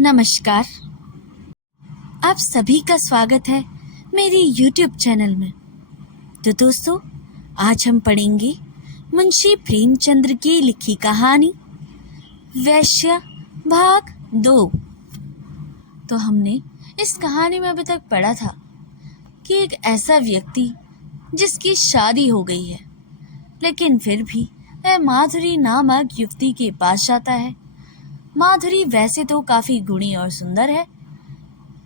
नमस्कार। आप सभी का स्वागत है मेरे YouTube चैनल में। तो दोस्तों, आज हम पढ़ेंगे मुंशी प्रेमचंद्र की लिखी कहानी वेश्या भाग 2। तो हमने इस कहानी में अभी तक पढ़ा था कि एक ऐसा व्यक्ति जिसकी शादी हो गई है, लेकिन फिर भी वह माधुरी नामक युवती के पास जाता है। माधुरी वैसे तो काफी गुणी और सुंदर है,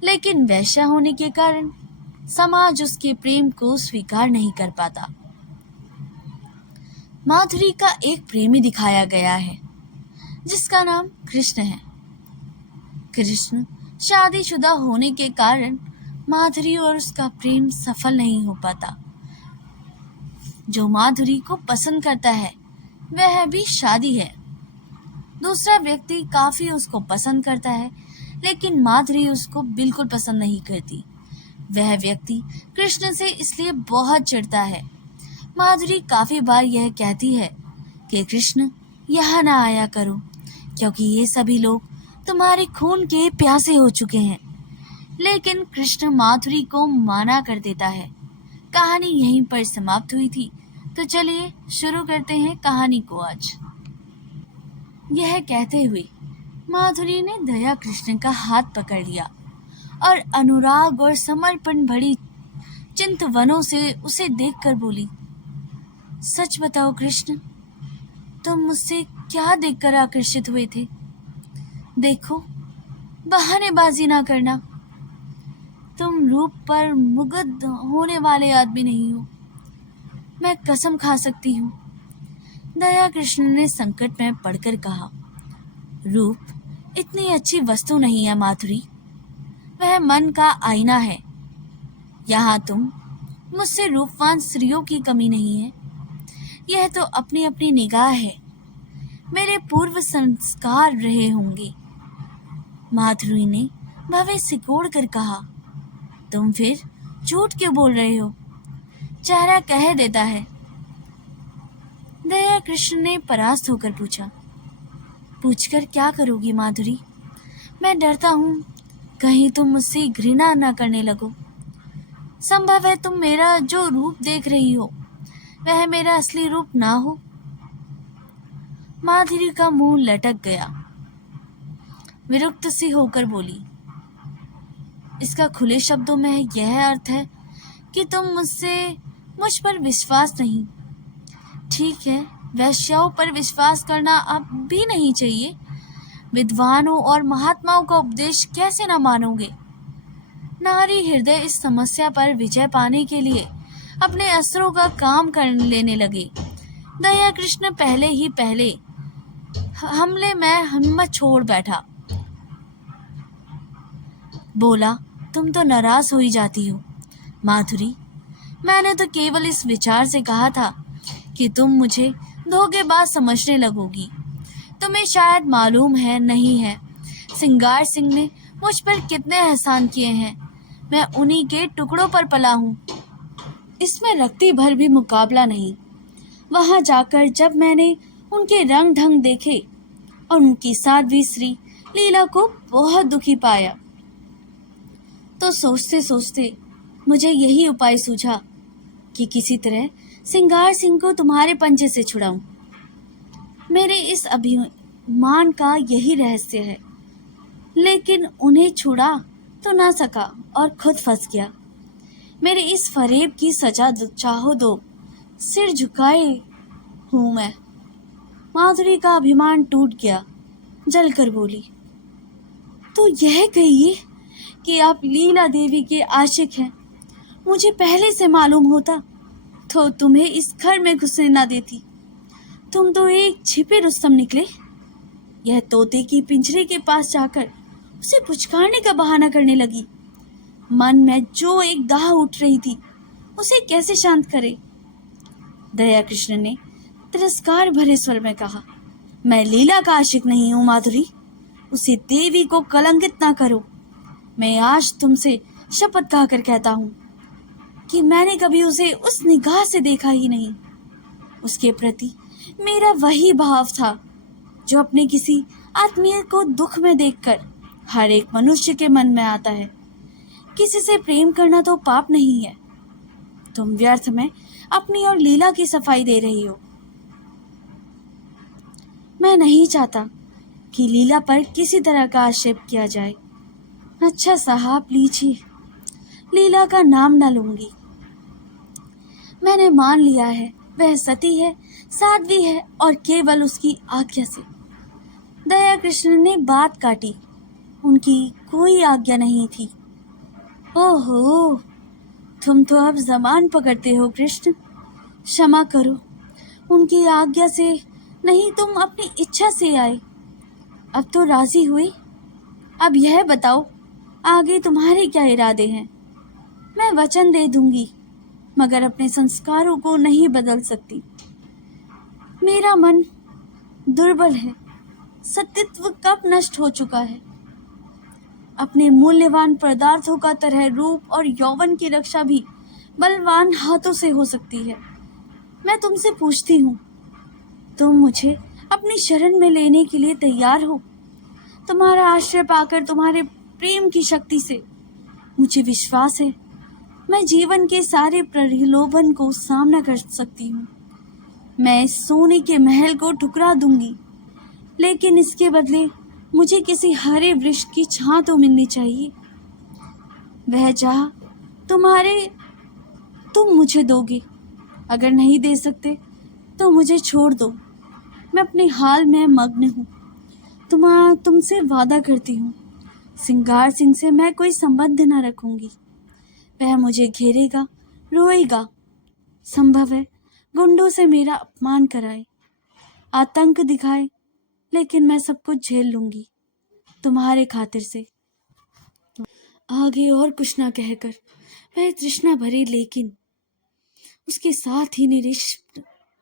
लेकिन वैश्या होने के कारण समाज उसके प्रेम को स्वीकार नहीं कर पाता। माधुरी का एक प्रेमी दिखाया गया है जिसका नाम कृष्ण है। कृष्ण शादीशुदा होने के कारण माधुरी और उसका प्रेम सफल नहीं हो पाता। जो माधुरी को पसंद करता है वह भी शादी है। दूसरा व्यक्ति काफी उसको पसंद करता है, लेकिन माधुरी उसको बिल्कुल पसंद नहीं करती। वह व्यक्ति कृष्ण से इसलिए बहुत चिढ़ता है। माधुरी काफी बार यह कहती है कि कृष्ण यहाँ ना आया करो, क्योंकि ये सभी लोग तुम्हारे खून के प्यासे हो चुके हैं। लेकिन कृष्ण माधुरी को मना कर देता है। कहानी यहीं पर समाप्त हुई थी, तो चलिए शुरू करते हैं कहानी को आज। यह कहते हुए माधुरी ने दया कृष्ण का हाथ पकड़ लिया और अनुराग और समर्पण भरी चिंतवनों से उसे देखकर बोली, सच बताओ कृष्ण, तुम मुझसे क्या देखकर आकर्षित हुए थे? देखो, बहानेबाजी ना करना। तुम रूप पर मुग्ध होने वाले आदमी नहीं हो, मैं कसम खा सकती हूँ। दया कृष्ण ने संकट में पड़कर कहा, रूप इतनी अच्छी वस्तु नहीं है माधुरी, वह मन का आईना है। यहाँ तुम मुझसे रूपवान स्त्रियों की कमी नहीं है, यह तो अपनी अपनी निगाह है। मेरे पूर्व संस्कार रहे होंगे। माधुरी ने भवें सिकोड़ कर कहा, तुम फिर झूठ क्यों बोल रहे हो? चेहरा कह देता है। दया कृष्ण ने परास्त होकर पूछा, पूछकर क्या करोगी माधुरी? मैं डरता हूँ कहीं तुम मुझसे घृणा न करने लगो। संभव है तुम मेरा जो रूप देख रही हो वह मेरा असली रूप ना हो। माधुरी का मुंह लटक गया। विरक्त सी होकर बोली, इसका खुले शब्दों में यह अर्थ है कि तुम मुझ पर विश्वास नहीं। ठीक है, वैश्याओं पर विश्वास करना अब भी नहीं चाहिए। विद्वानों और महात्माओं का उपदेश कैसे न मानोगे? नारी हृदय इस समस्या पर विजय पाने के लिए अपने अस्त्रों का काम कर लेने लगे। दया कृष्ण पहले हमले में हिम्मत छोड़ बैठा। बोला, तुम तो नाराज हो ही जाती हो माधुरी। मैंने तो केवल इस विचार से कहा था कि तुम मुझे धोखेबाज समझने लगोगी। तुम्हें शायद मालूम है नहीं है, सिंगार सिंह ने मुझ पर कितने एहसान किए हैं। मैं उन्हीं के टुकड़ों पर पला हूँ, इसमें रत्ती भर भी मुकाबला नहीं। वहां जाकर जब मैंने उनके रंग ढंग देखे और उनकी साध्वी श्री लीला को बहुत दुखी पाया, तो सोचते सोचते मुझे यही उपाय सूझा कि किसी तरह सिंगार सिंह को तुम्हारे पंजे से छुड़ाऊं। मेरे इस अभिमान का यही रहस्य है, लेकिन उन्हें छुड़ा तो ना सका और खुद फंस गया। मेरे इस फरेब की सजा चाहो दो, सिर झुकाए हूं मैं। माधुरी का अभिमान टूट गया। जलकर बोली, तो यह कहिए कि आप लीला देवी के आशिक हैं। मुझे पहले से मालूम होता तो तुम्हें इस घर में घुसने ना देती। तुम तो एक छिपे रुस्तम निकले। यह तोते की पिंजरे के पास जाकर उसे पुचकारने का बहाना करने लगी। मन में जो एक दाह उठ रही थी उसे कैसे शांत करे? दया कृष्ण ने तिरस्कार भरे स्वर में कहा, मैं लीला का आशिक नहीं हूँ माधुरी, उसे देवी को कलंकित ना करो। मैं आज तुमसे शपथ खाकर कहता हूँ कि मैंने कभी उसे उस निगाह से देखा ही नहीं। उसके प्रति मेरा वही भाव था जो अपने किसी आत्मीय को दुख में देखकर हर एक मनुष्य के मन में आता है। किसी से प्रेम करना तो पाप नहीं है। तुम व्यर्थ में अपनी और लीला की सफाई दे रही हो। मैं नहीं चाहता कि लीला पर किसी तरह का आक्षेप किया जाए। अच्छा साहब, लीजिए, लीला का नाम न लूंगी। मैंने मान लिया है वह सती है, साध्वी है और केवल उसकी आज्ञा से। दया कृष्ण ने बात काटी। उनकी कोई आज्ञा नहीं थी। ओहो, तुम तो अब जबान पकड़ते हो कृष्ण। क्षमा करो, उनकी आज्ञा से नहीं, तुम अपनी इच्छा से आए। अब तो राजी हुई। अब यह बताओ, आगे तुम्हारे क्या इरादे हैं? मैं वचन दे दूंगी, मगर अपने संस्कारों को नहीं बदल सकती। मेरा मन दुर्बल है। सतीत्व कब नष्ट हो चुका है। अपने मूल्यवान पदार्थों का तरह रूप और यौवन की रक्षा भी बलवान हाथों से हो सकती है। मैं तुमसे पूछती हूँ, तुम मुझे अपनी शरण में लेने के लिए तैयार हो? तुम्हारा आश्रय पाकर, तुम्हारे प्रेम की शक्ति से मुझे विश्वास है मैं जीवन के सारे प्रलोभन को सामना कर सकती हूँ। मैं इस सोने के महल को ठुकरा दूंगी, लेकिन इसके बदले मुझे किसी हरे वृक्ष की छां तो मिलनी चाहिए। वह चाह तुम मुझे दोगे। अगर नहीं दे सकते तो मुझे छोड़ दो। मैं अपने हाल में मग्न हूँ। तुमसे वादा करती हूँ, सिंगार सिंह से मैं कोई संबंध न रखूंगी। वह मुझे घेरेगा, रोएगा, संभव है गुंडों से मेरा अपमान कराए, आतंक दिखाए, लेकिन मैं सब कुछ झेल लूंगी तुम्हारे खातिर से। आगे और कुछ ना कहकर वह तृष्णा भरी लेकिन उसके साथ ही निरीक्ष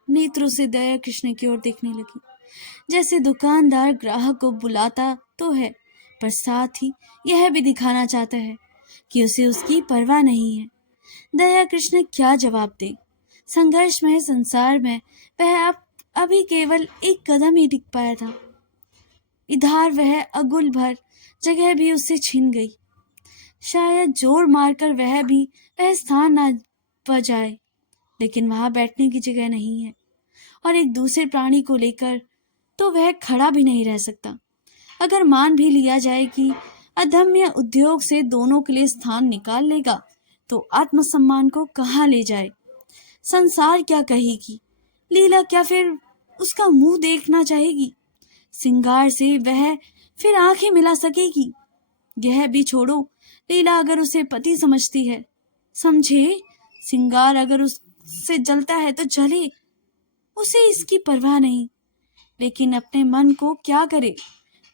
नेत्रों से दया कृष्ण की ओर देखने लगी। जैसे दुकानदार ग्राहक को बुलाता तो है, पर साथ ही यह भी दिखाना चाहता है कि उसे उसकी परवाह नहीं है। दया कृष्ण क्या जवाब दे। संघर्षमय संसार में वह अभी केवल एक कदम ही टिक पाया था। इधर वह अगुल भर जगह भी उससे छिन गई। शायद जोर मारकर वह स्थान न पा जाए, लेकिन वहां बैठने की जगह नहीं है, और एक दूसरे प्राणी को लेकर तो वह खड़ा भी नहीं रह सकता। अगर मान भी लिया जाए कि अदम्य उद्योग से दोनों के लिए स्थान निकाल लेगा, तो आत्मसम्मान को कहाँ ले जाए? संसार क्या कहेगी? लीला क्या फिर उसका मुंह देखना चाहेगी? सिंगार से वह फिर आंखें मिला सकेगी? यह भी छोड़ो, लीला अगर उसे पति समझती है, समझे। सिंगार अगर उससे जलता है तो जले, उसे इसकी परवाह नहीं। लेकिन अपने मन को क्या करे?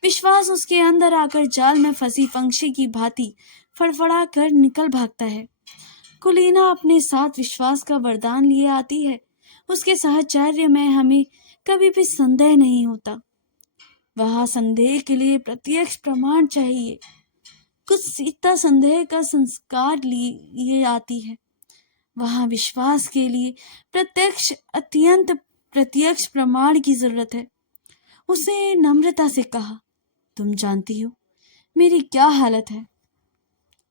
विश्वास उसके अंदर आकर जाल में फंसी पंछी की भांति फड़फड़ा कर निकल भागता है। कुलीना अपने साथ विश्वास का वरदान लिए आती है। उसके साहचर्य में हमें कभी भी संदेह नहीं होता। वहां संदेह के लिए प्रत्यक्ष प्रमाण चाहिए। कुछ सीता संदेह का संस्कार लिए आती है। वहां विश्वास के लिए अत्यंत प्रत्यक्ष प्रमाण की जरूरत है। उसने नम्रता से कहा, तुम जानती हो मेरी क्या हालत है?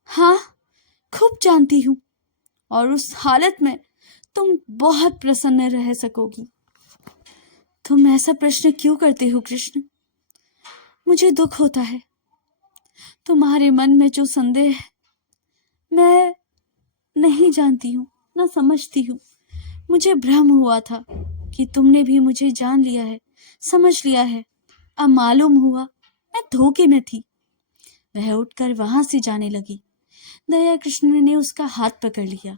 हाँ, खूब जानती हूँ, और उस हालत में तुम बहुत प्रसन्न रह सकोगी। तुम ऐसा प्रश्न क्यों करते हो कृष्ण? मुझे दुख होता है। तुम्हारे मन में जो संदेह है मैं नहीं जानती हूँ, न समझती हूँ। मुझे भ्रम हुआ था कि तुमने भी मुझे जान लिया है, समझ लिया है। अब मालूम हुआ मैं धोखे में थी। वह उठकर वहां से जाने लगी। दया कृष्ण ने उसका हाथ पकड़ लिया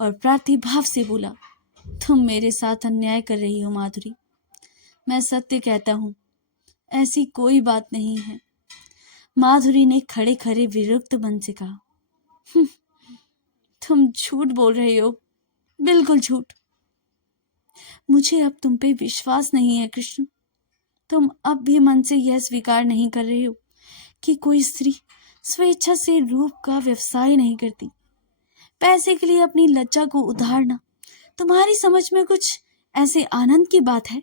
और प्रार्थीभाव से बोला, तुम मेरे साथ अन्याय कर रही हो माधुरी। मैं सत्य कहता हूँ, ऐसी कोई बात नहीं है। माधुरी ने खड़े खड़े विरक्त मन से कहा, तुम झूठ बोल रहे हो, बिल्कुल झूठ। मुझे अब तुम पे विश्वास नहीं है कृष्ण। तुम अब भी मन से यह स्वीकार नहीं कर रहे हो कि कोई स्त्री स्वेच्छा से रूप का व्यवसाय नहीं करती। पैसे के लिए अपनी लज्जा को उधारना तुम्हारी समझ में कुछ ऐसे आनंद की बात है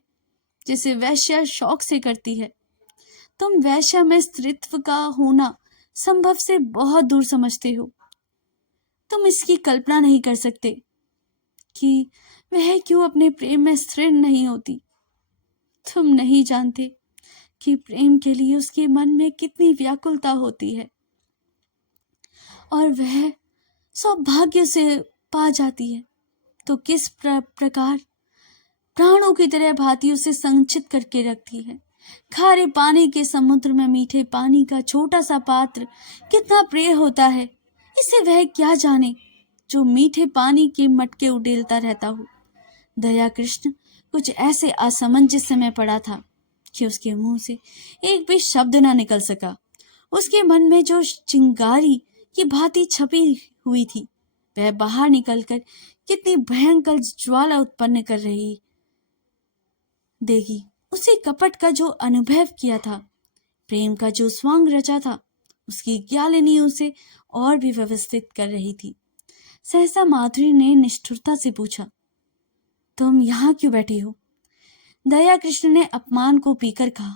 जैसे वैश्या शौक से करती है। तुम वैश्या में स्त्रीत्व का होना संभव से बहुत दूर समझते हो। तुम इसकी कल्पना नहीं कर सकते कि वह क्यों अपने प्रेम में स्थिर नहीं होती। तुम नहीं जानते कि प्रेम के लिए उसके मन में कितनी व्याकुलता होती है और वह सौभाग्य से पा जाती है तो किस प्रकार प्राणों की तरह भांति उसे संचित करके रखती है। खारे पानी के समुद्र में मीठे पानी का छोटा सा पात्र कितना प्रिय होता है, इसे वह क्या जाने जो मीठे पानी के मटके उडेलता रहता हो। दया कृष्ण कुछ ऐसे असमंजस में पड़ा था कि उसके मुंह से एक भी शब्द ना निकल सका। उसके मन में जो चिंगारी की भांति छपी हुई थी वह बाहर निकलकर कितनी भयंकर ज्वाला उत्पन्न कर रही देगी। उसी कपट का जो अनुभव किया था, प्रेम का जो स्वांग रचा था, उसकी ज्ञालिनी उसे और भी व्यवस्थित कर रही थी। सहसा माधुरी ने निष्ठुरता से पूछा, तुम यहाँ क्यों बैठी हो? दया कृष्ण ने अपमान को पीकर कहा,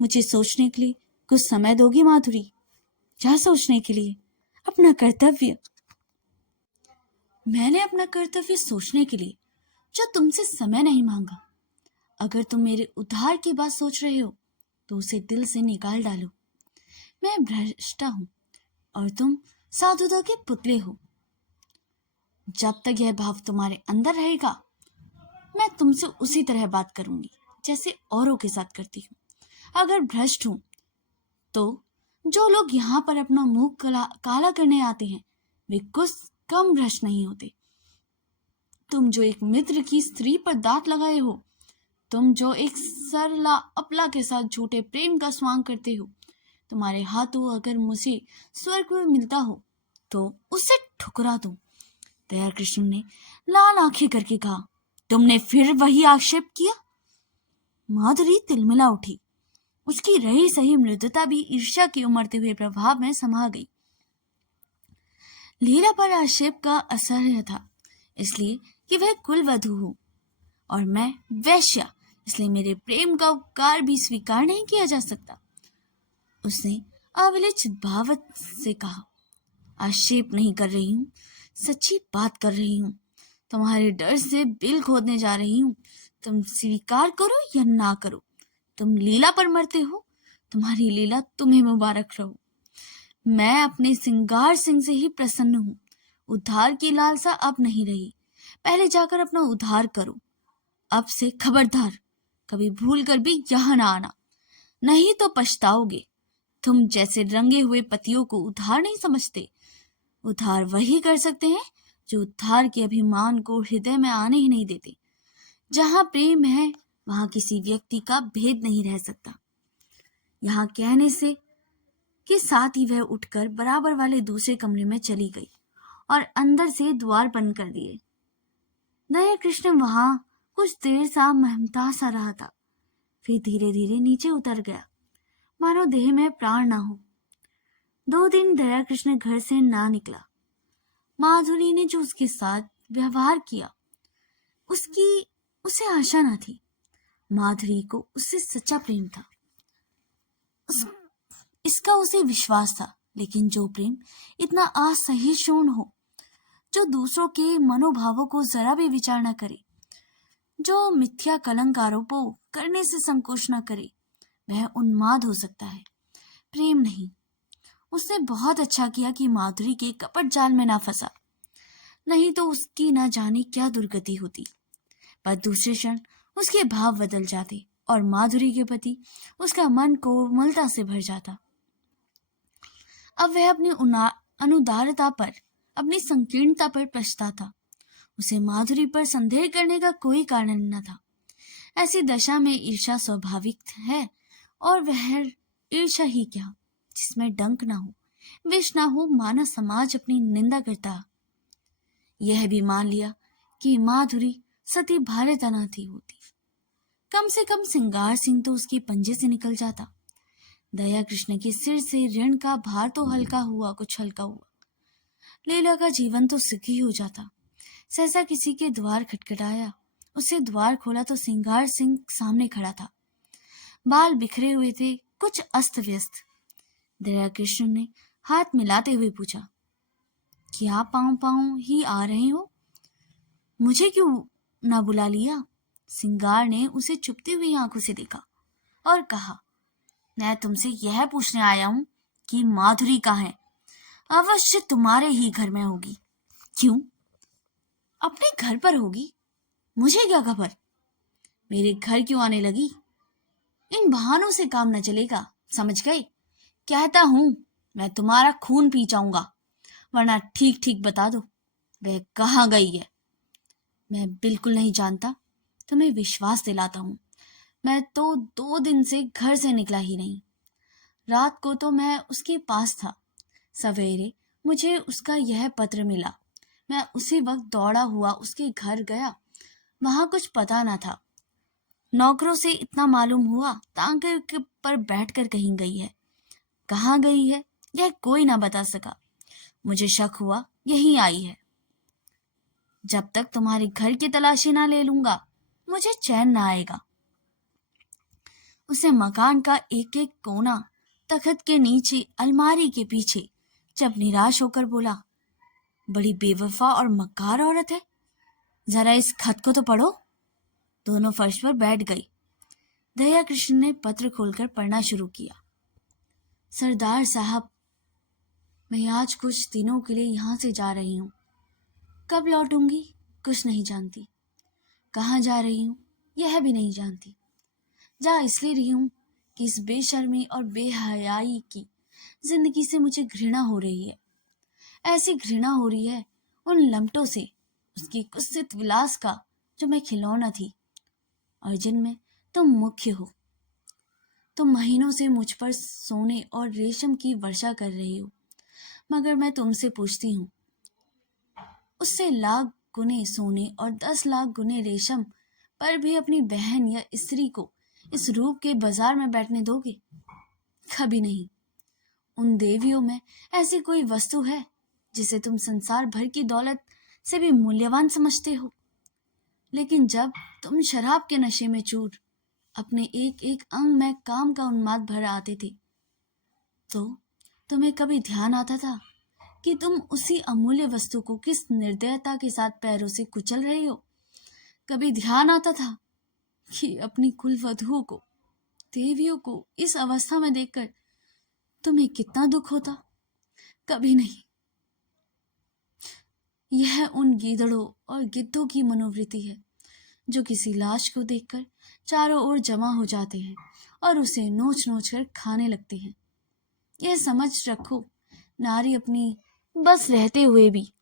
मुझे सोचने के लिए कुछ समय दोगी माधुरी? क्या सोचने के लिए? अपना कर्तव्य। मैंने अपना कर्तव्य सोचने के लिए जो तुमसे समय नहीं मांगा। अगर तुम मेरे उद्धार की बात सोच रहे हो तो उसे दिल से निकाल डालो। मैं भ्रष्टा हूं और तुम साधुता के पुतले हो। जब तक यह भाव तुम्हारे अंदर रहेगा मैं तुमसे उसी तरह बात करूंगी जैसे औरों के साथ करती हूँ। अगर भ्रष्ट हूं तो जो लोग यहाँ पर अपना मुंह काला करने आते हैं वे कुछ कम भ्रष्ट नहीं होते। तुम जो एक मित्र की स्त्री पर दांत लगाए हो, तुम जो एक सरला अपला के साथ झूठे प्रेम का स्वांग करते हो, तुम्हारे हाथों अगर मुझे स्वर्ग में मिलता हो तो उसे ठुकरा दूं। दया कृष्ण ने लाल आंखें करके कहा, तुमने फिर वही आक्षेप किया? माधुरी तिलमिला उठी। उसकी रही सही मृदुता भी ईर्ष्या के उमड़ते हुए प्रभाव में समा गई। लीला पर आक्षेप का असर था इसलिए कि वह कुलवधू हो और मैं वैश्या, इसलिए मेरे प्रेम का उपकार भी स्वीकार नहीं किया जा सकता। उसने अविचलित भाव से कहा, आक्षेप नहीं कर रही हूँ, सच्ची बात कर रही हूँ। तुम्हारे डर से बिल खोदने जा रही हूँ। तुम स्वीकार करो या ना करो, तुम लीला पर मरते हो। तुम्हारी लीला तुम्हें मुबारक रहो। मैं अपने सिंगार सिंह से ही प्रसन्न हूँ। उद्धार की लालसा अब नहीं रही। पहले जाकर अपना उद्धार करो। अब से खबरदार, कभी भूल कर भी यहाँ ना आना, नहीं तो पछताओगे। तुम जैसे रंगे हुए पतियों को उद्धार नहीं समझते। उद्धार वही कर सकते हैं जो उद्धार के अभिमान को हृदय में आने ही नहीं देते। जहां प्रेम है वहां किसी व्यक्ति का भेद नहीं रह सकता। यहाँ कहने से के साथ ही वह उठकर बराबर वाले दूसरे कमरे में चली गई और अंदर से द्वार बंद कर दिए। दया कृष्ण वहां कुछ देर सा महमता सा रहा था, फिर धीरे धीरे नीचे उतर गया, मानो देह में प्राण ना हो। 2 दिन दया कृष्ण घर से ना निकला। माधुरी ने जो उसके साथ व्यवहार किया उसे आशा न थी। माधुरी को उससे सच्चा प्रेम था, इसका उसे विश्वास था। लेकिन जो प्रेम इतना असहिष्णु हो, जो दूसरों के मनोभावों को जरा भी विचार न करे, जो मिथ्या कलंक आरोपों करने से संकोच न करे, वह उन्माद हो सकता है, प्रेम नहीं। उसने बहुत अच्छा किया कि माधुरी के कपट जाल में ना फंसा, नहीं तो उसकी न जाने क्या दुर्गति होती। पर दूसरे क्षण उसके भाव बदल जाते और माधुरी के प्रति उसका मन कोमलता से भर जाता। अब वह अपनी अनुदारता पर, अपनी संकीर्णता पर पछताता था। उसे माधुरी पर संदेह करने का कोई कारण न था। ऐसी दशा में ईर्ष्या स्वाभाविक है, और वह ईर्ष्या ही क्या जिसमें डंक ना हो, विष ना हो, माना समाज अपनी निंदा करता। यह भी मान लिया कि माधुरी सती भारत अनाथी होती, कम से कम सिंगार सिंह तो उसके पंजे से निकल जाता। दया कृष्ण के सिर से ऋण का भार तो हल्का हुआ, कुछ हल्का हुआ। लीला का जीवन तो सुखी हो जाता। सहसा किसी के द्वार खटखटाया। उसे द्वार खोला तो सिंगार सिंह सामने खड़ा था। बाल बिखरे हुए थे, कुछ अस्त व्यस्त। दया कृष्ण ने हाथ मिलाते हुए पूछा, क्या पाँव पाँव ही आ रहे हो? मुझे क्यों ना बुला लिया? सिंगार ने उसे चुभती हुई आंखों से देखा और कहा, मैं तुमसे यह पूछने आया हूं कि माधुरी कहाँ है? अवश्य तुम्हारे ही घर में होगी। क्यों? अपने घर पर होगी, मुझे क्या खबर? मेरे घर क्यों आने लगी? इन बहानों से काम न चलेगा, समझ गए? कहता हूं मैं तुम्हारा खून पी जाऊंगा, वरना ठीक ठीक बता दो वह कहाँ गई है। मैं बिल्कुल नहीं जानता, तुम्हें विश्वास दिलाता हूं। मैं तो 2 दिन से घर से निकला ही नहीं। रात को तो मैं उसके पास था। सवेरे मुझे उसका यह पत्र मिला। मैं उसी वक्त दौड़ा हुआ उसके घर गया। वहां कुछ पता न था। नौकरों से इतना मालूम हुआ टांगे पर बैठकर कहीं गई है। कहाँ गई है यह कोई ना बता सका। मुझे शक हुआ यहीं आई है। जब तक तुम्हारे घर की तलाशी ना ले लूंगा मुझे चैन ना आएगा। उसे मकान का एक एक कोना, तखत के नीचे, अलमारी के पीछे, जब निराश होकर बोला, बड़ी बेवफा और मक्कार औरत है, जरा इस खत को तो पढ़ो। दोनों फर्श पर बैठ गई। दया कृष्ण ने पत्र खोलकर पढ़ना शुरू किया। सरदार साहब, मैं आज कुछ दिनों के लिए यहाँ से जा रही हूँ। कब लौटूंगी कुछ नहीं जानती। कहाँ जा रही हूँ यह भी नहीं जानती। जा इसलिए रही हूँ कि इस बेशर्मी और बेहयाई की जिंदगी से मुझे घृणा हो रही है। ऐसी घृणा हो रही है उन लम्पटों से, उसकी कुत्सित विलास का जो मैं खिलौना थी और जिनमें तुम मुख्य हो। तुम महीनों से मुझ पर सोने और रेशम की वर्षा कर रही हो, मगर मैं तुमसे पूछती हूँ, उससे लाख गुने सोने और 10 लाख गुने रेशम पर भी अपनी बहन या स्त्री को इस रूप के बाजार में बैठने दोगे? कभी नहीं। उन देवियों में ऐसी कोई वस्तु है जिसे तुम संसार भर की दौलत से भी मूल्यवान समझते हो? लेकिन जब तुम शराब के नशे में चूर अपने एक एक अंग में काम का उन्माद भर आते थे, तो तुम्हें कभी ध्यान आता था कि तुम उसी अमूल्य वस्तु को किस निर्दयता के साथ पैरों से कुचल रहे हो? कभी ध्यान आता था कि अपनी कुल वधुओं को, देवियों को इस अवस्था में देखकर तुम्हें कितना दुख होता? कभी नहीं। यह उन गीदड़ों और गिद्धों की मनोवृत्ति है जो किसी लाश को देखकर चारों ओर जमा हो जाते हैं और उसे नोच नोच कर खाने लगते हैं। यह समझ रखो, नारी अपनी बस रहते हुए भी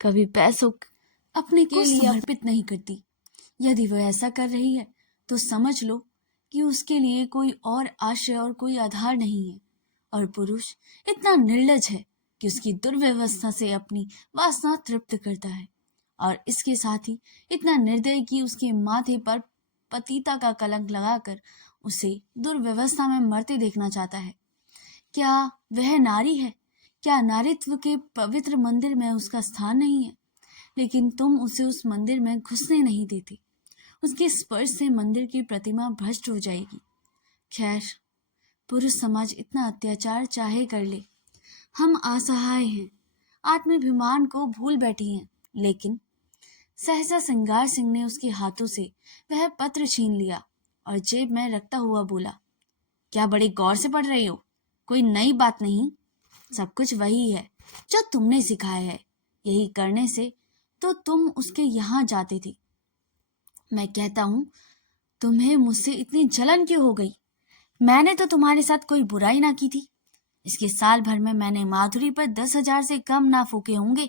कभी पैसों अपने के लिए समर्पित नहीं करती। यदि वह ऐसा कर रही है तो समझ लो कि उसके लिए कोई और आश्रय और कोई आधार नहीं है। और पुरुष इतना निर्लज है कि उसकी दुर्व्यवस्था से अपनी वासना तृप्त करता है, और इसके साथ ही इतना निर्दय कि उसके माथे पर पतिता का कलंक लगाकर उसे दुर्व्यवस्था में मरते देखना चाहता है। क्या वह नारी है? क्या नारीत्व के पवित्र मंदिर में उसका स्थान नहीं है? लेकिन तुम उसे उस मंदिर में घुसने नहीं देते। उसके स्पर्श से मंदिर की प्रतिमा भ्रष्ट हो जाएगी। खैर, पुरुष समाज इतना अत्याचार चाहे कर ले, हम असहाय हैं, आत्माभिमान को भूल बैठी हैं। लेकिन सहसा सिंगार सिंह ने उसके हाथों से वह पत्र छीन लिया और जेब में रखता हुआ बोला, क्या बड़े गौर से पढ़ रही हो? कोई नई बात नहीं, सब कुछ वही है जो तुमने सिखाया है। यही करने से तो तुम उसके यहाँ जाते थे। मैं कहता हूँ, तुम्हें मुझसे इतनी जलन क्यों हो गई? मैंने तो तुम्हारे साथ कोई बुराई ना की थी। इसके साल भर में मैंने माधुरी पर 10,000 से कम ना फूके होंगे।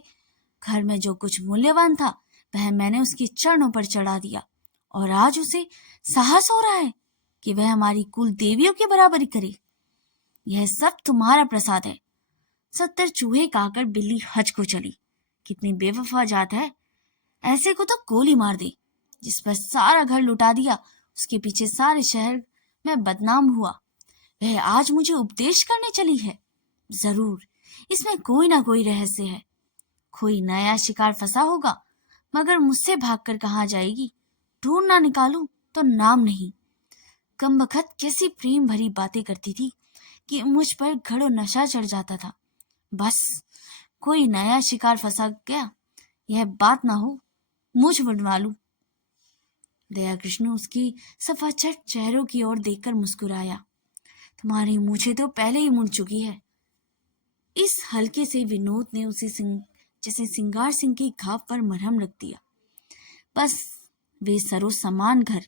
घर में जो कुछ मूल्यवान था वह मैंने उसके चरणों पर चढ़ा दिया, और आज उसे साहस हो रहा है कि वह हमारी कुल देवियों की बराबरी करे। यह सब तुम्हारा प्रसाद है। 70 चूहे खाकर बिल्ली हज को चली। कितनी बेवफा जात है। ऐसे को तो गोली मार दे। जिस पर सारा घर लुटा दिया, उसके पीछे सारे शहर में बदनाम हुआ, वह आज मुझे उपदेश करने चली है। जरूर इसमें कोई ना कोई रहस्य है। कोई नया शिकार फंसा होगा, मगर मुझसे भागकर कहाँ जाएगी? ढूंढ ना निकालूं तो नाम नहीं। कमबख्त कैसी प्रेम भरी बातें करती थी कि मुझ पर घड़ो नशा चढ़ जाता था। बस कोई नया शिकार फंसा गया, यह बात ना हो, मुझ बनवा लूं। दया कृष्ण उसकी सफाचट चेहरों की ओर देखकर मुस्कुराया। तुम्हारी मूछें तो पहले ही मुड़ चुकी है। इस हल्के से विनोद ने उसे जैसे सिंगार सिंह की घाव पर मरहम रख दिया। बस वे सरो समान घर,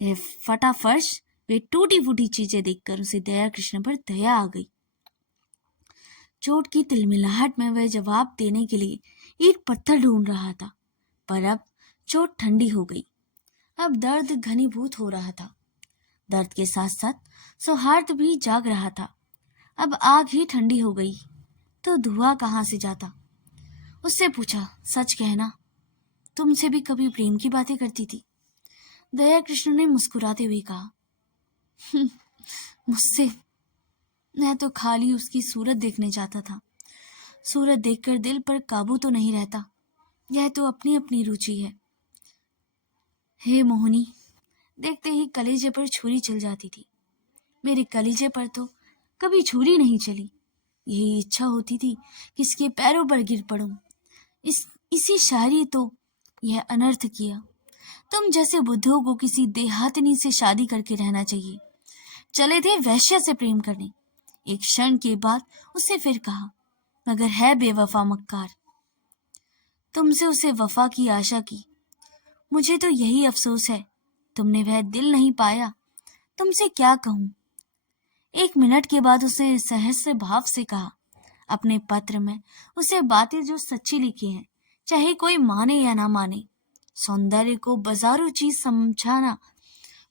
वे फटा फर्श, वे टूटी फूटी चीजें देखकर उसे दया कृष्ण पर दया आ गई। चोट की तिलमिलाहट में वह जवाब देने के लिए ईंट पत्थर ढूंढ रहा था, पर अब चोट ठंडी हो गई। अब दर्द घनीभूत हो रहा था। दर्द के साथ साथ सौहार्द भी जाग रहा था। अब आग ही ठंडी हो गई तो धुआं कहाँ से जाता। उससे पूछा, सच कहना, तुमसे भी कभी प्रेम की बातें करती थी? दया कृष्ण ने मुस्कुराते हुए कहा, मुझसे? मैं तो खाली उसकी सूरत देखने जाता था। सूरत देखकर दिल पर काबू तो नहीं रहता। यह तो अपनी अपनी रुचि है। हे मोहिनी, देखते ही कलेजे पर छुरी चल जाती थी। मेरे कलेजे पर तो कभी छुरी नहीं चली। यही इच्छा होती थी कि इसके पैरों पर गिर पड़ूं। इसी शायरी तो यह अनर्थ किया। तुम जैसे बुद्धों को किसी देहातनी से शादी करके रहना चाहिए। चले थे वैश्य से प्रेम करने। एक क्षण के बाद उससे फिर कहा, मगर है बेवफा मक्कार। तुमसे उसे वफा की आशा की। मुझे तो यही अफसोस है, तुमने वह दिल नहीं पाया। तुमसे क्या कहूं। एक मिनट के बाद उसे सहस्र भाव से कहा, अपने पत्र में उसे बातें जो सच्ची लिखी हैं, चाहे कोई माने या ना माने। सौंदर्य को बाजारू चीज समझाना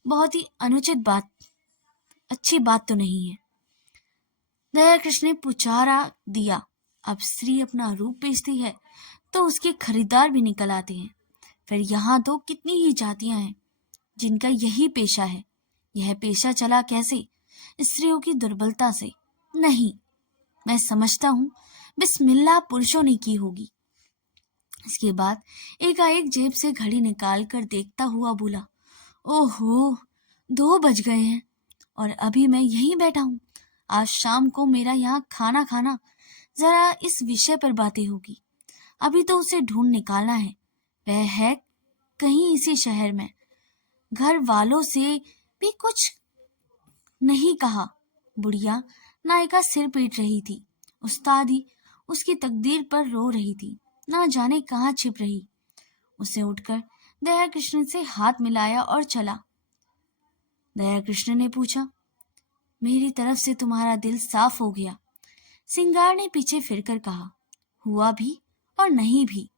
बहुत ही अनुचित बात, अच्छी बात तो नहीं है। दया कृष्ण ने पुचारा दिया, अब स्त्री अपना रूप बेचती है तो उसके खरीदार भी निकल आते हैं। फिर यहाँ तो कितनी ही जातियां हैं जिनका यही पेशा है। यह पेशा चला कैसे? स्त्रियों की दुर्बलता से नहीं। मैं समझता हूँ बिस्मिल्लाह पुरुषों ने की होगी। इसके बाद एकाएक जेब से घड़ी निकाल कर देखता हुआ बोला, ओहो, 2 बज गए हैं और अभी मैं यहीं बैठा हूँ। आज शाम को मेरा यहाँ खाना खाना, जरा इस विषय पर बातें होगी। अभी तो उसे ढूंढ निकालना है। वह है कहीं इसी शहर में। घर वालों से भी कुछ नहीं कहा। बुढ़िया नायिका सिर पीट रही थी। उस्तादी उसकी तकदीर पर रो रही थी, ना जाने कहाँ छिप रही। उसे उठकर दया कृष्ण से हाथ मिलाया और चला। दया कृष्ण ने पूछा, मेरी तरफ से तुम्हारा दिल साफ हो गया? सिंगार ने पीछे फिरकर कहा, हुआ भी और नहीं भी,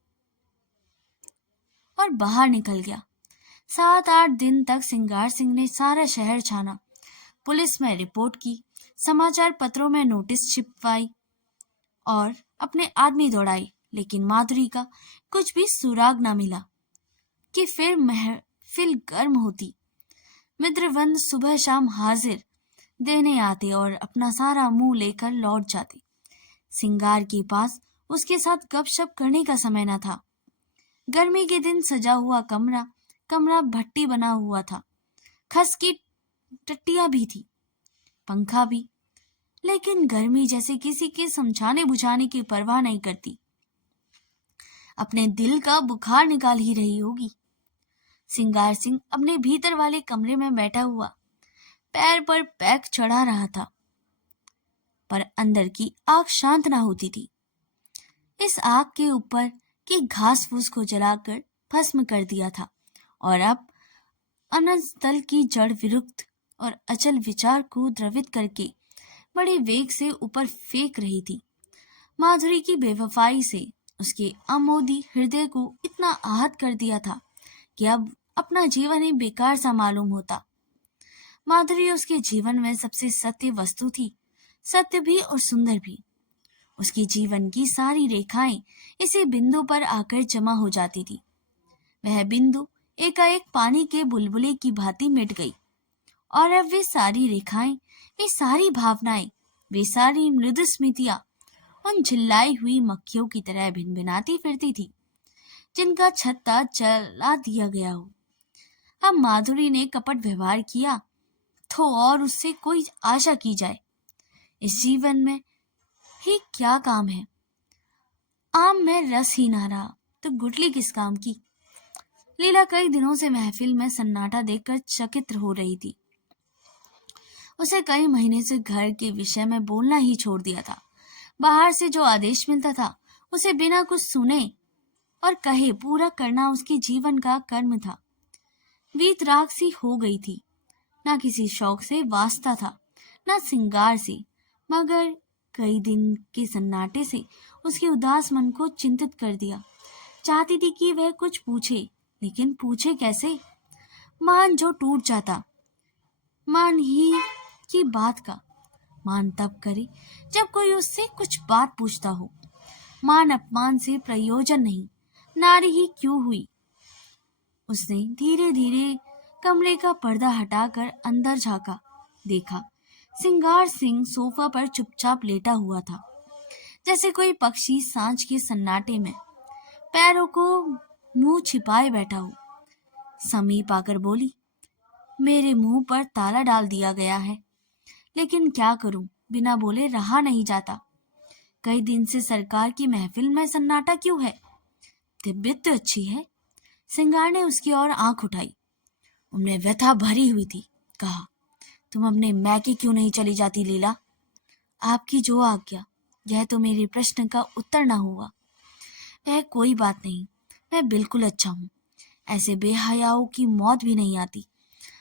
और बाहर निकल गया। 7-8 दिन तक सिंगार सिंह ने सारा शहर छाना, पुलिस में रिपोर्ट की, समाचार पत्रों में नोटिस छिपवाई और अपने आदमी दौड़ाई, लेकिन माधुरी का कुछ भी सुराग न मिला। कि फिर महफिल गर्म होती। मित्रवृंद सुबह शाम हाजिर देने आते और अपना सारा मुंह लेकर लौट जाते। सिंगार के पास उसके साथ गपशप करने का समय न था। गर्मी के दिन सजा हुआ कमरा भट्टी बना हुआ था। खस की टट्टियां भी थी, पंखा भी, लेकिन गर्मी जैसे किसी के समझाने बुझाने की परवाह नहीं करती। अपने दिल का बुखार निकाल ही रही होगी। सिंगार सिंह अपने भीतर वाले कमरे में बैठा हुआ पैर पर पैक चढ़ा रहा था, पर अंदर की आग शांत ना होती थी। इस आग के ऊपर की घास फूस को जलाकर भस्म कर दिया था और अब अनंत तल की जड़ विरुक्त और अचल विचार को द्रवित करके बड़े वेग से ऊपर फेंक रही थी। माधुरी की बेवफाई से उसके अमोदी हृदय को इतना आहत कर दिया था कि अब अपना जीवन ही बेकार सा मालूम होता। माधुरी उसके जीवन में सबसे सत्य वस्तु थी, सत्य भी और सुंदर भी। उसके जीवन की सारी रेखाएं इसी बिंदु पर आकर जमा हो जाती थी। वह बिंदु एकाएक पानी के बुलबुले की भांति मिट गई और अब वे सारी रेखाएं, वे सारी भावनाएं, वे सारी मृदु स्मृतियां उन झिल्लाई हुई मक्खियों की तरह भिनभिनाती फिरती थी जिनका छत्ता जला दिया गया हो। अब माधुरी ने कपट व्यवहार किया तो और उससे कोई आशा की जाए। इस जीवन में ही क्या काम है? आम में रस ही ना रहा तो गुठली किस काम की? लीला कई दिनों से महफिल में सन्नाटा देखकर चकित हो रही थी। उसे कई महीने से घर के विषय में बोलना ही छोड़ दिया था। बाहर से जो आदेश मिलता था उसे बिना कुछ सुने और कहे पूरा करना उसके जीवन का कर्म था। वीतराग सी हो गई थी। ना किसी शौक से वास्ता था, ना श्रृंगार से, मगर कई दिन के सन्नाटे से उसके उदास मन को चिंतित कर दिया। चाहती थी कि वह कुछ पूछे, लेकिन पूछे कैसे? मान जो टूट जाता। मान ही की बात का मान तब करे जब कोई उससे कुछ बात पूछता हो। मान अपमान से प्रयोजन नहीं, नारी ही क्यों हुई। उसने धीरे धीरे कमरे का पर्दा हटाकर अंदर झांका। देखा, सिंगार सिंह सोफा पर चुपचाप लेटा हुआ था, जैसे कोई पक्षी सांझ के सन्नाटे में पैरों को मुंह छिपाए बैठा हो। समीप आकर बोली, मेरे मुंह पर ताला डाल दिया गया है, लेकिन क्या करूं, बिना बोले रहा नहीं जाता। कई दिन से सरकार की महफिल में सन्नाटा क्यों है? तबीयत तो अच्छी है। सिंगार ने उसकी ओर आंख उठाई। उनमें व्यथा भरी हुई थी। कहा, तुम अपने मैके क्यों नहीं चली जाती लीला? आपकी जो आज्ञा। यह तो मेरे प्रश्न का उत्तर न हुआ। वह कोई बात नहीं, मैं बिल्कुल अच्छा हूँ। ऐसे बेहयाओं की मौत भी नहीं आती।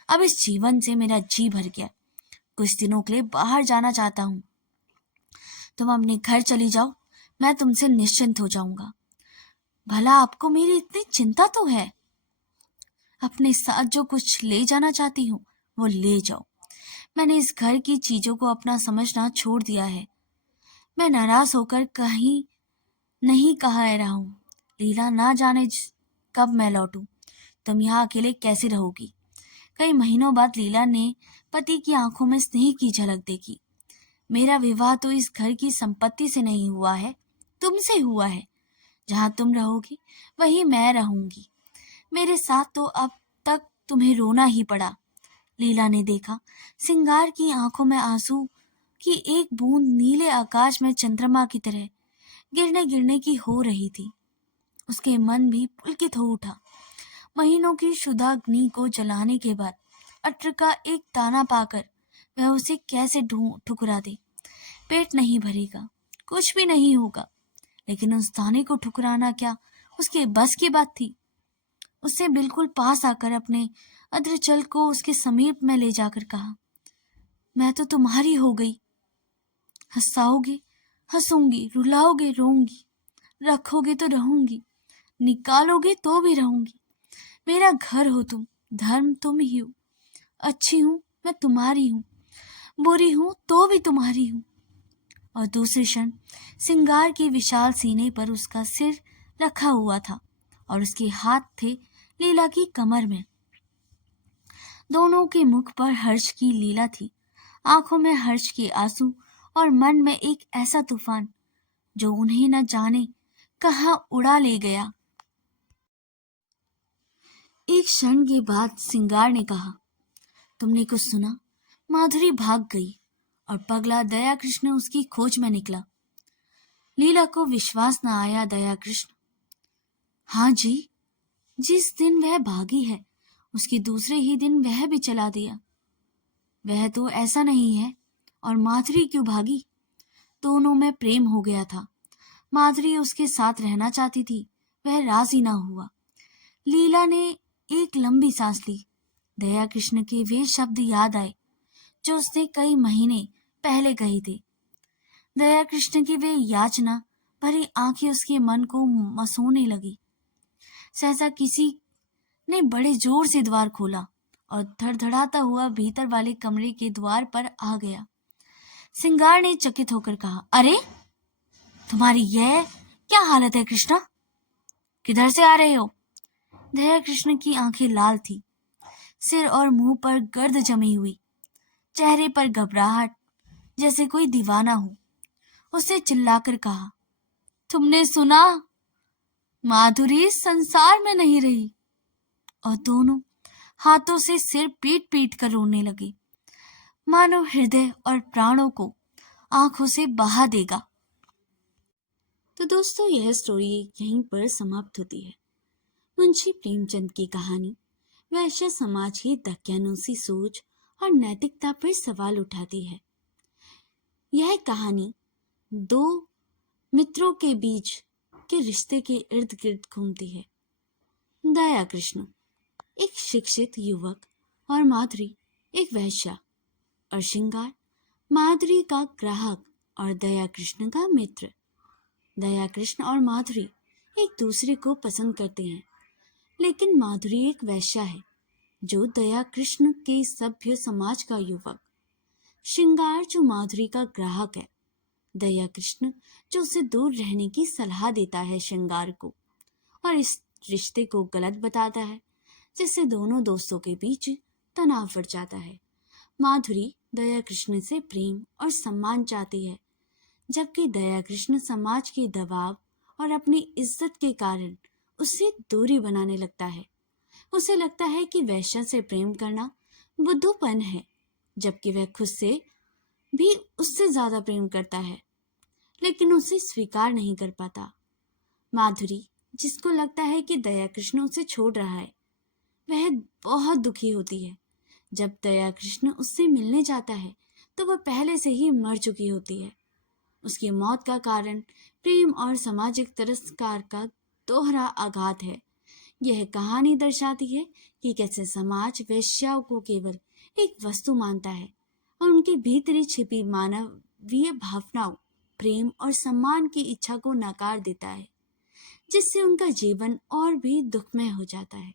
अब इस जीवन से मेरा जी भर गया। कुछ दिनों के लिए बाहर जाना चाहता हूँ। तुम अपने घर चली जाओ, मैं तुमसे निश्चिंत हो जाऊंगा। भला आपको मेरी इतनी चिंता तो है? अपने साथ जो कुछ ले जाना चाहती हूँ वो ले जाओ। मैंने इस घर की चीजों को अपना समझना छोड़ दिया है। मैं नाराज होकर कहीं नहीं कहा रहा हूँ। लीला, ना जाने कब मैं लौटूं। तुम यहाँ अकेले कैसे रहोगी? कई महीनों बाद लीला ने पति की आंखों में स्नेह की झलक देखी। मेरा विवाह तो इस घर की संपत्ति से नहीं हुआ है, तुमसे हुआ है। जहाँ तुम रहोगी वहीं मैं रहूंगी। मेरे साथ तो अब तक तुम्हें रोना ही पड़ा। लीला ने देखा, सिंगार की आंखों में आंसू की एक बूंद नीले आकाश में चंद्रमा की तरह गिरने गिरने की हो रही थी। उसके मन भी पुलकित हो उठा। महीनों की क्षुधाग्नि को जलाने के बाद अत्र का एक दाना पाकर वह उसे कैसे ठुकरा दे। पेट नहीं भरेगा, कुछ भी नहीं होगा, लेकिन उस दाने को ठुकराना क्या उसके बस की बात थी? उससे बिल्कुल पास आकर अपने अद्रचल को उसके समीप में ले जाकर कहा, मैं तो तुम्हारी हो गई। हंसाओगे हंसूंगी, रुलाओगे रोऊंगी, रखोगे तो रहूंगी, निकालोगे तो भी रहूंगी। मेरा घर हो तुम, धर्म तुम ही हो। अच्छी हूं मैं तुम्हारी हूं, बुरी हूं तो भी तुम्हारी हूं। और दूसरे क्षण सिंगार के विशाल सीने पर उसका सिर रखा हुआ था और उसके हाथ थे लीला की कमर में। दोनों के मुख पर हर्ष की लीला थी, आंखों में हर्ष के आंसू और मन में एक ऐसा तूफान जो उन्हें न जाने कहाँ उड़ा ले गया। एक क्षण के बाद सिंगार ने कहा, तुमने कुछ सुना? माधुरी भाग गई और पगला दया कृष्ण उसकी खोज में निकला। लीला को विश्वास न आया। दया कृष्ण? हाँ जी, जिस दिन वह भागी है उसके दूसरे ही दिन वह भी चला दिया। वह तो ऐसा नहीं है। और माधुरी क्यों भागी? दोनों में प्रेम हो गया था। माधुरी उसके साथ रहना चाहती थी, वह राजी ना हुआ। लीला ने एक लंबी सांस ली। दया कृष्ण के वे शब्द याद आए जो उसने कई महीने पहले कहे थे। दया कृष्ण की वे याचना भरी आंखें उसके मन को मसोने लगी। सहसा किसी ने बड़े जोर से द्वार खोला और धड़धड़ाता हुआ भीतर वाले कमरे के द्वार पर आ गया। सिंगार ने चकित होकर कहा, अरे तुम्हारी यह क्या हालत है कृष्णा? किधर से आ रहे हो? दया कृष्ण की आंखें लाल थी, सिर और मुंह पर गर्द जमी हुई, चेहरे पर घबराहट, जैसे कोई दीवाना हो। उसने चिल्लाकर कहा, तुमने सुना? माधुरी संसार में नहीं रही। और दोनों हाथों से सिर पीट पीट कर रोने लगे। मानो हृदय और प्राणों को आंखों से बहा देगा। तो दोस्तों, यह स्टोरी यहीं पर समाप्त होती है। मुंशी प्रेमचंद की कहानी वैश्य समाज की दकियानूसी सोच और नैतिकता पर सवाल उठाती है। यह कहानी दो मित्रों के बीच के रिश्ते के इर्द गिर्द घूमती है। दया कृष्ण एक शिक्षित युवक और माधुरी एक वैश्या, और श्रृंगार माधुरी का ग्राहक और दया कृष्ण का मित्र। दया कृष्ण और माधुरी एक दूसरे को पसंद करते हैं, लेकिन माधुरी एक वैश्या है जो दया कृष्ण के सभ्य समाज का युवक। श्रृंगार जो माधुरी का ग्राहक है, दया कृष्ण जो उसे दूर रहने की सलाह देता है श्रृंगार को, और इस रिश्ते को गलत बताता है, जिससे दोनों दोस्तों के बीच तनाव बढ़ जाता है। माधुरी दया कृष्ण से प्रेम और सम्मान चाहती है, जबकि दया कृष्ण समाज के दबाव और अपनी इज्जत के कारण उससे दूरी बनाने लगता है। उसे लगता है कि वैश्या से प्रेम करना बुद्धूपन है, जबकि वह खुद से भी उससे ज्यादा प्रेम करता है, लेकिन उसे स्वीकार नहीं कर पाता। माधुरी, जिसको लगता है कि दया कृष्ण उसे छोड़ रहा है, वह बहुत दुखी होती है। जब दया कृष्ण उससे मिलने जाता है तो वह पहले से ही मर चुकी होती है। उसकी मौत का कारण प्रेम और सामाजिक तिरस्कार का दोहरा आघात है। यह कहानी दर्शाती है कि कैसे समाज वेश्याओं को केवल एक वस्तु मानता है और उनके भीतरी छिपी मानवीय भावनाओं, प्रेम और सम्मान की इच्छा को नकार देता है, जिससे उनका जीवन और भी दुखमय हो जाता है।